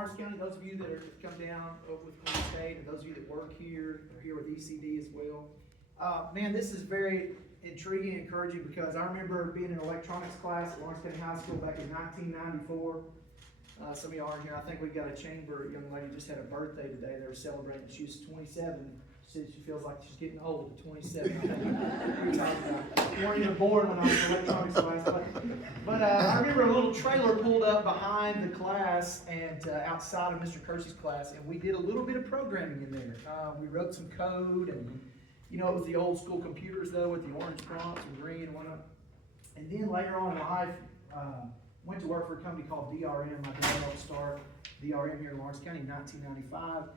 Lawrence County, those of you that are come down over with Columbia State, and those of you that work here, are here with ECD as well. Man, this is very intriguing and encouraging because I remember being in electronics class at Lawrence County High School back in 1994. Some of y'all are here. I think we got a chamber young lady just had a birthday today. They were celebrating. She was 27. She said she feels like she's getting old at 27. I think we were talking about. You weren't even born when I was in electronics class. But I remember a little trailer pulled up behind the class and outside of Mr. Kersey's class, and we did a little bit of programming in there. We wrote some code, and you know, it was the old school computers though, with the orange prompts and green and whatnot. And then later on in life, went to work for a company called DRM. I did help start DRM here in Lawrence County in 1995.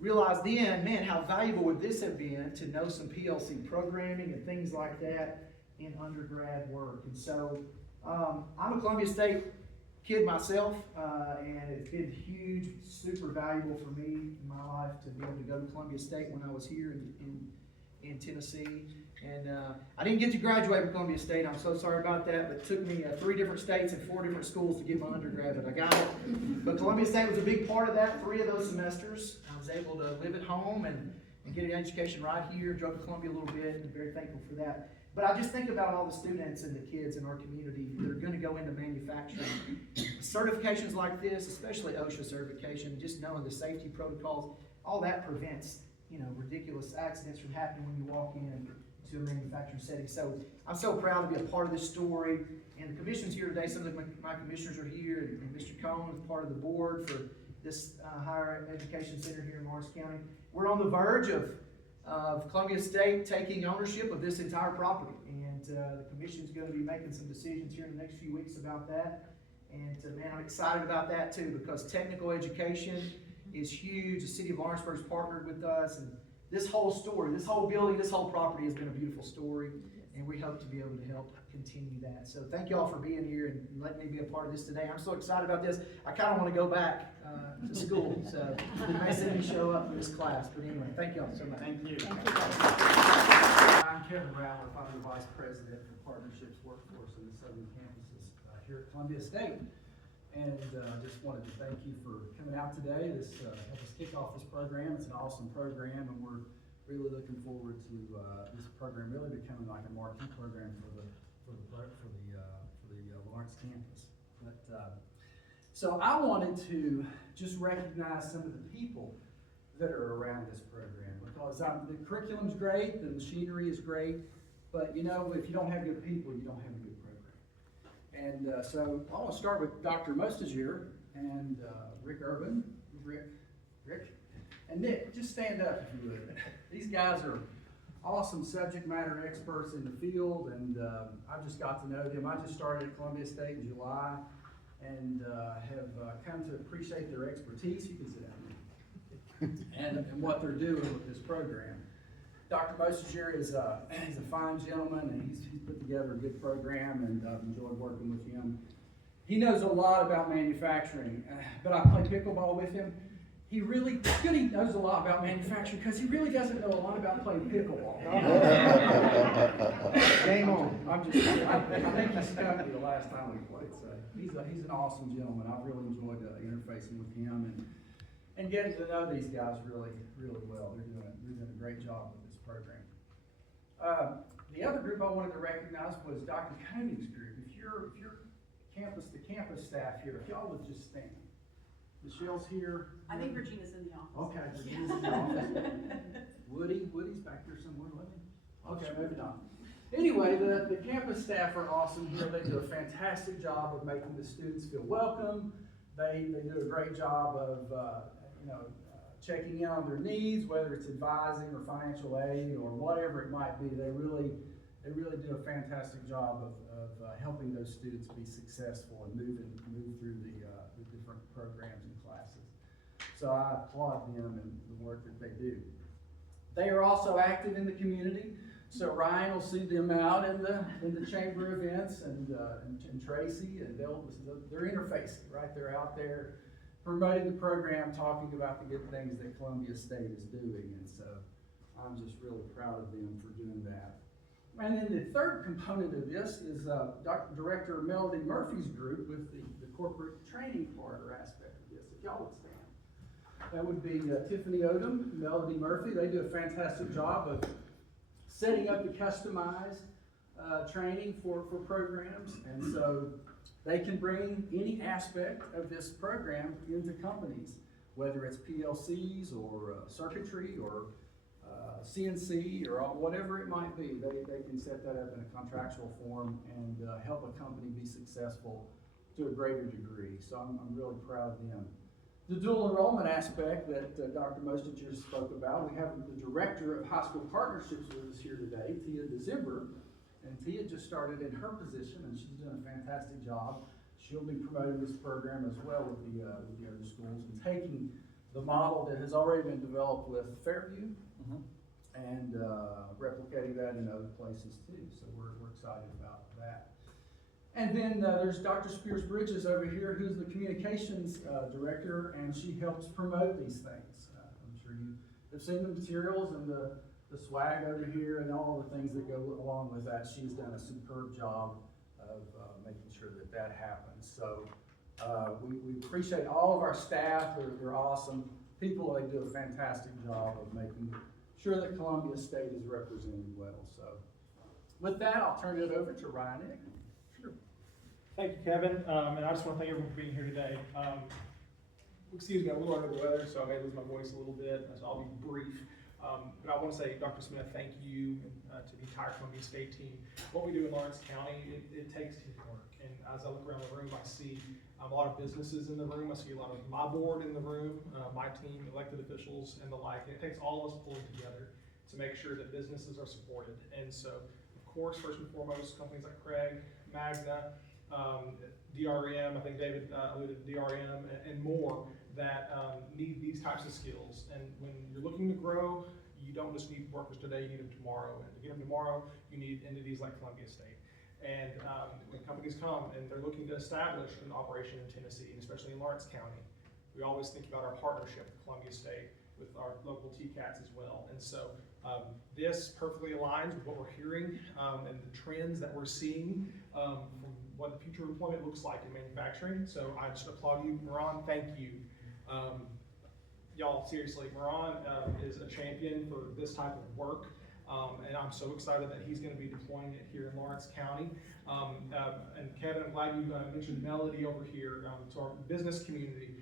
Realized then, man, how valuable would this have been to know some PLC programming and things like that in undergrad work. And so I'm a Columbia State kid myself, and it's been huge, super valuable for me in my life to be able to go to Columbia State when I was here in Tennessee. And I didn't get to graduate from Columbia State. I'm so sorry about that, but it took me 3 different states and 4 different schools to get my undergrad, but I got it. But Columbia State was a big part of that. 3 of those semesters, I was able to live at home and get an education right here. Drove to Columbia a little bit, and very thankful for that. But I just think about all the students and the kids in our community that are going to go into manufacturing. Certifications like this, especially OSHA certification, just knowing the safety protocols, all that prevents, you know, ridiculous accidents from happening when you walk in to a manufacturing setting. So I'm so proud to be a part of this story. And the commission's here today. Some of my commissioners are here, and Mr. Cohn is part of the board for this higher education center here in Lawrence County. We're on the verge of Columbia State taking ownership of this entire property. And the commission's going to be making some decisions here in the next few weeks about that. And man, I'm excited about that too, because technical education is huge. The city of Lawrenceburg's partnered with us, and this whole story, this whole building, this whole property has been a beautiful story, and we hope to be able to help continue that. So thank you all for being here and letting me be a part of this today. I'm so excited about this. I kind of want to go back to school, so you may see me show up for this class. But anyway, thank you all so much. Thank you. I'm Kevin Ratliff. I'm the Vice President for Partnerships Workforce in the Southern Campuses here at Columbia State. And just wanted to thank you for coming out today. This helped us kick off this program. It's an awesome program, and we're really looking forward to this program really becoming like a marquee program for the Lawrence campus. But so I wanted to just recognize some of the people that are around this program, because the curriculum's great, the machinery is great, but you know, if you don't have good people, you don't have a good program. And so I want to start with Dr. Mostajir and Rick Urban, Rick, and Nick. Just stand up if you would. These guys are awesome subject matter experts in the field, and I've just got to know them. I just started at Columbia State in July, and have come to appreciate their expertise. You can sit down, and what they're doing with this program. Dr. Mostajir is he's a fine gentleman, and he's put together a good program, and I've enjoyed working with him. He knows a lot about manufacturing, but I play pickleball with him. He really knows a lot about manufacturing, because he really doesn't know a lot about playing pickleball. Game on. I think he stuck me the last time we played. So he's an awesome gentleman. I've really enjoyed interfacing with him and getting to know these guys really, really well. They're doing a great job with this program. The other group I wanted to recognize was Dr. Koenig's group. If you're the campus staff here, if y'all would just stand. Michelle's here. I think Regina's in the office. Okay, Regina's in the office. Woody's back there somewhere, wasn't he? Okay, maybe not. Anyway, the campus staff are awesome here. They do a fantastic job of making the students feel welcome. They do a great job of checking in on their needs, whether it's advising or financial aid or whatever it might be. They really do a fantastic job of helping those students be successful and move through the different programs and classes. So I applaud them and the work that they do. They are also active in the community. So Ryan will see them out in the chamber events, and Tracy, and they're interfacing, right? They're out there promoting the program, talking about the good things that Columbia State is doing, and so I'm just really proud of them for doing that. And then the third component of this is Director Melody Murphy's group with the corporate training part or aspect of this. If y'all would stand. That would be Tiffany Odom, Melody Murphy. They do a fantastic job of setting up the customized training for programs. And so they can bring any aspect of this program into companies, whether it's PLCs or circuitry or CNC or whatever it might be. They can set that up in a contractual form and help a company be successful to a greater degree. So I'm really proud of them. The dual enrollment aspect that Dr. Mostajir spoke about, we have the Director of High School Partnerships with us here today, Tia December. And Tia just started in her position, and she's done a fantastic job. She'll be promoting this program as well with the other schools and taking the model that has already been developed with Fairview and replicating that in other places too. So we're excited about that. And then there's Dr. Spears Bridges over here, who's the communications director, and she helps promote these things. I'm sure you have seen the materials and the swag over here and all the things that go along with that. She's done a superb job of making sure that that happens. So we appreciate all of our staff. They're awesome people. They do a fantastic job of making sure that Columbia State is represented well. So with that, I'll turn it over to Ryan Egly. Sure. Thank you, Kevin. And I just want to thank everyone for being here today. Excuse me, I'm a little under the weather, so I may lose my voice a little bit, so I'll be brief. But I want to say, Dr. Smith, thank you to the entire Columbia State team. What we do in Lawrence County, it takes teamwork. And as I look around the room, I see a lot of businesses in the room. I see a lot of my board in the room, my team, elected officials, and the like. And it takes all of us pulling together to make sure that businesses are supported. And so, of course, first and foremost, companies like Craig, Magna, DRM, I think David alluded to DRM, and more that need these types of skills. And when you're looking to grow, you don't just need workers today, you need them tomorrow. And to get them tomorrow, you need entities like Columbia State. And when companies come and they're looking to establish an operation in Tennessee, and especially in Lawrence County, we always think about our partnership with Columbia State, with our local TCATs as well. And so this perfectly aligns with what we're hearing and the trends that we're seeing from what the future employment looks like in manufacturing. So I just applaud you, Mehran, thank you. Y'all, seriously, Mehran is a champion for this type of work. And I'm so excited that he's going to be deploying it here in Lawrence County. And Kevin, I'm glad you mentioned Melody over here to our business community,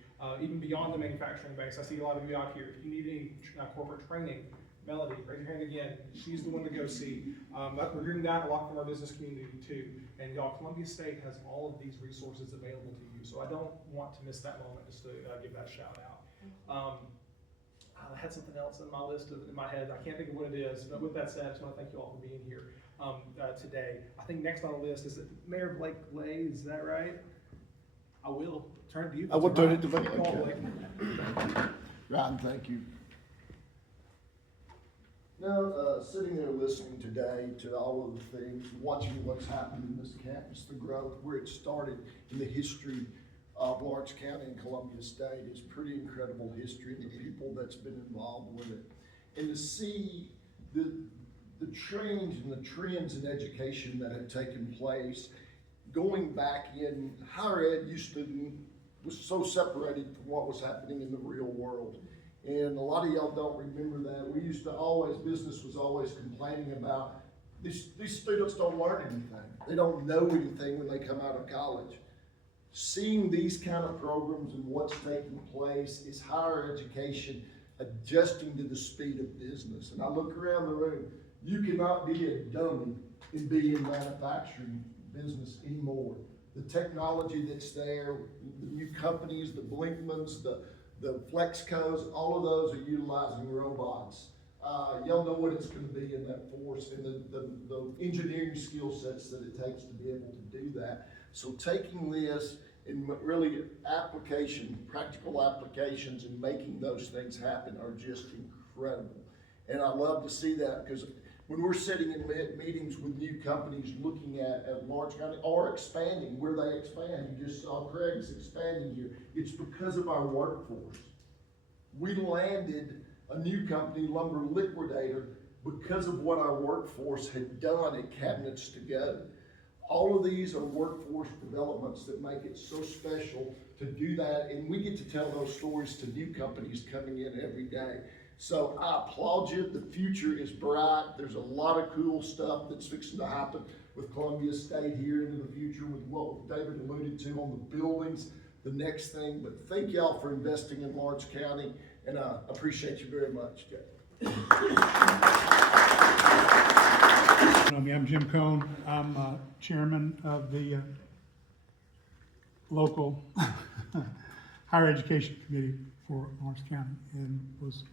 even beyond the manufacturing base. I see a lot of you out here. If you need any corporate training, Melody, raise your hand again. She's the one to go see. We're hearing that a lot from our business community too. And y'all, Columbia State has all of these resources available to you. So I don't want to miss that moment just to give that shout out. I had something else in my list in my head. I can't think of what it is. But with that said, I just want to thank you all for being here today. I think next on the list is Mayor Blake Lay. Is that right? I will turn to you. I will turn it to Blake. Ryan, thank you. Now, sitting there listening today to all of the things, watching what's happened in this campus, the growth, where it started in the history of Lawrence County and Columbia State is pretty incredible history, and the people that's been involved with it. And to see the change and the trends in education that have taken place, going back in higher ed was so separated from what was happening in the real world. And a lot of y'all don't remember that. We used to business was always complaining about these students don't learn anything. They don't know anything when they come out of college. Seeing these kind of programs and what's taking place is higher education adjusting to the speed of business. And I look around the room, you cannot be a dummy and be in manufacturing business anymore. The technology that's there, the new companies, the Blinkmans, the Flexcos, all of those are utilizing robots. Y'all know what it's going to be in that force and the engineering skill sets that it takes to be able to do that. So taking this and really practical applications and making those things happen are just incredible. And I love to see that, because when we're sitting in meetings with new companies looking at Lawrence County or expanding, where they expand, you just saw Craig's expanding here, it's because of our workforce. We landed a new company, Lumber Liquidator, because of what our workforce had done at Cabinets to Go. All of these are workforce developments that make it so special to do that, and we get to tell those stories to new companies coming in every day. So I applaud you. The future is bright. There's a lot of cool stuff that's fixing to happen with Columbia State here into the future with what David alluded to on the buildings, the next thing. But thank y'all for investing in Lawrence County, and I appreciate you very much, Jay. I'm Jim Cohn. I'm chairman of the local higher education committee for Lawrence County, and was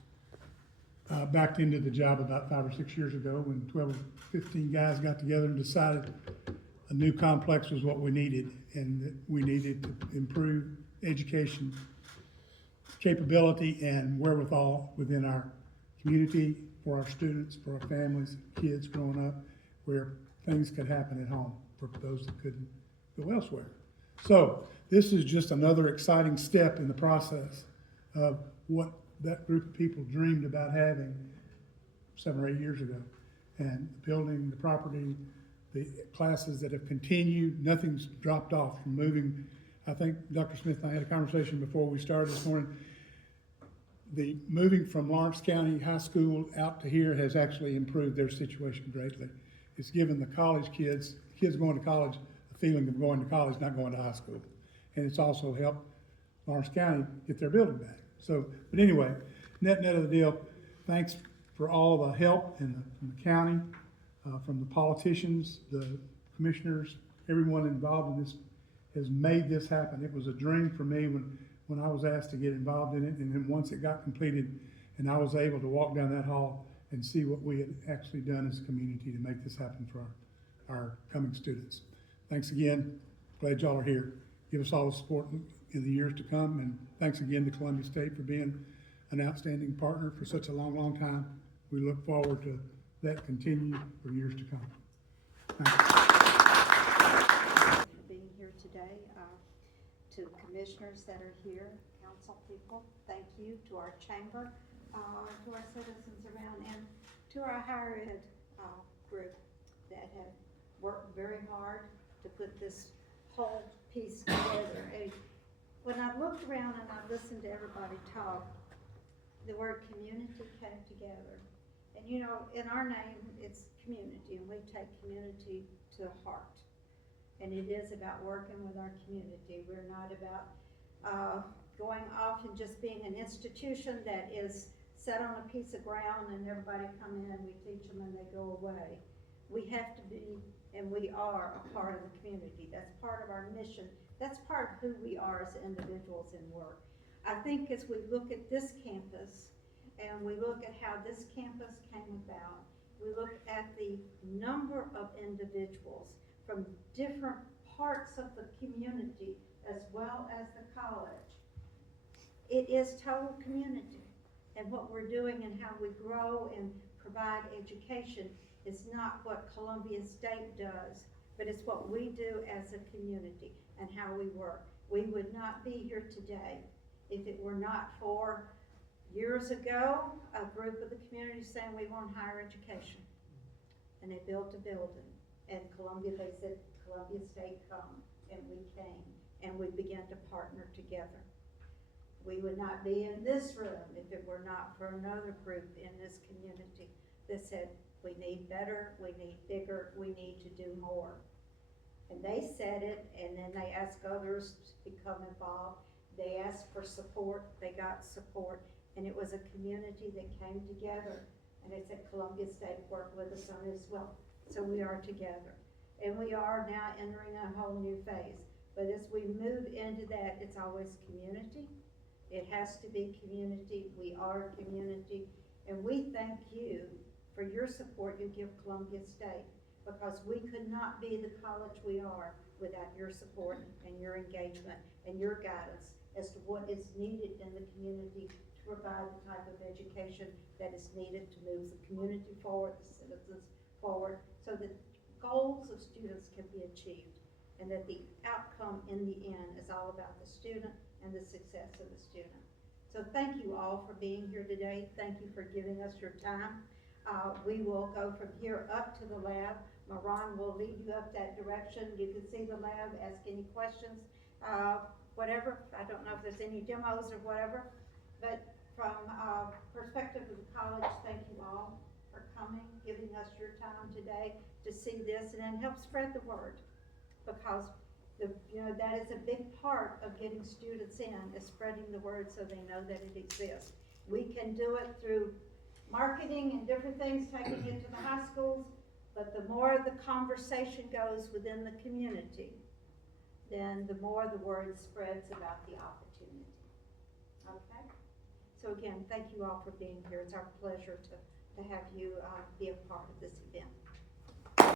backed into the job about 5 or 6 years ago when 12 or 15 guys got together and decided a new complex was what we needed, and that we needed to improve education capability and wherewithal within our community, for our students, for our families, kids growing up, where things could happen at home for those that couldn't go elsewhere. So this is just another exciting step in the process of what that group of people dreamed about having 7 or 8 years ago. And the building, the property, the classes that have continued, nothing's dropped off from moving. I think Dr. Smith and I had a conversation before we started this morning. The moving from Lawrence County High School out to here has actually improved their situation greatly. It's given the college kids going to college, a feeling of going to college, not going to high school. And it's also helped Lawrence County get their building back. So, but anyway, net of the deal, thanks for all the help from the county, from the politicians, the commissioners, everyone involved in this has made this happen. It was a dream for me when I was asked to get involved in it, and then once it got completed and I was able to walk down that hall and see what we had actually done as a community to make this happen for our coming students. Thanks again. Glad y'all are here. Give us all the support in the years to come, and thanks again to Columbia State for being an outstanding partner for such a long time. We look forward to that continue for years to come. For being here today, to commissioners that are here, council people, thank you, to our chamber, to our citizens around, and to our higher ed group that have worked very hard to put this whole piece together. And when I looked around and I listened to everybody talk, the word community came together. And you know, in our name, it's community, and we take community to heart. And it is about working with our community. We're not about going off and just being an institution that is set on a piece of ground and everybody come in, we teach them and they go away. We have to be, and we are, a part of the community. That's part of our mission. That's part of who we are as individuals in work. I think as we look at this campus and we look at how this campus came about, we look at the number of individuals from different parts of the community as well as the college. It is total community. And what we're doing and how we grow and provide education is not what Columbia State does, but it's what we do as a community and how we work. We would not be here today if it were not for years ago, a group of the community saying we want higher education. And they built a building. And they said, Columbia State come, and we came, and we began to partner together. We would not be in this room if it were not for another group in this community that said, we need better, we need bigger, we need to do more. And they said it, and then they asked others to become involved. They asked for support, they got support, and it was a community that came together. And they said, Columbia State worked with us on it as well. So we are together. And we are now entering a whole new phase. But as we move into that, it's always community. It has to be community. We are community. And we thank you for your support you give Columbia State, because we could not be the college we are without your support and your engagement and your guidance as to what is needed in the community to provide the type of education that is needed to move the community forward, the citizens forward, so that goals of students can be achieved, and that the outcome in the end is all about the student and the success of the student. So thank you all for being here today. Thank you for giving us your time. We will go from here up to the lab. Mehran will lead you up that direction. You can see the lab, ask any questions. whatever. I don't know if there's any demos or whatever, but from perspective of the college, thank you all for coming, giving us your time today to see this, and then help spread the word, because that is a big part of getting students in, is spreading the word so they know that it exists. We can do it through marketing and different things, taking it to the high schools, but the more the conversation goes within the community, then the more the word spreads about the opportunity. Okay? So again, thank you all for being here. It's our pleasure to have you be a part of this event.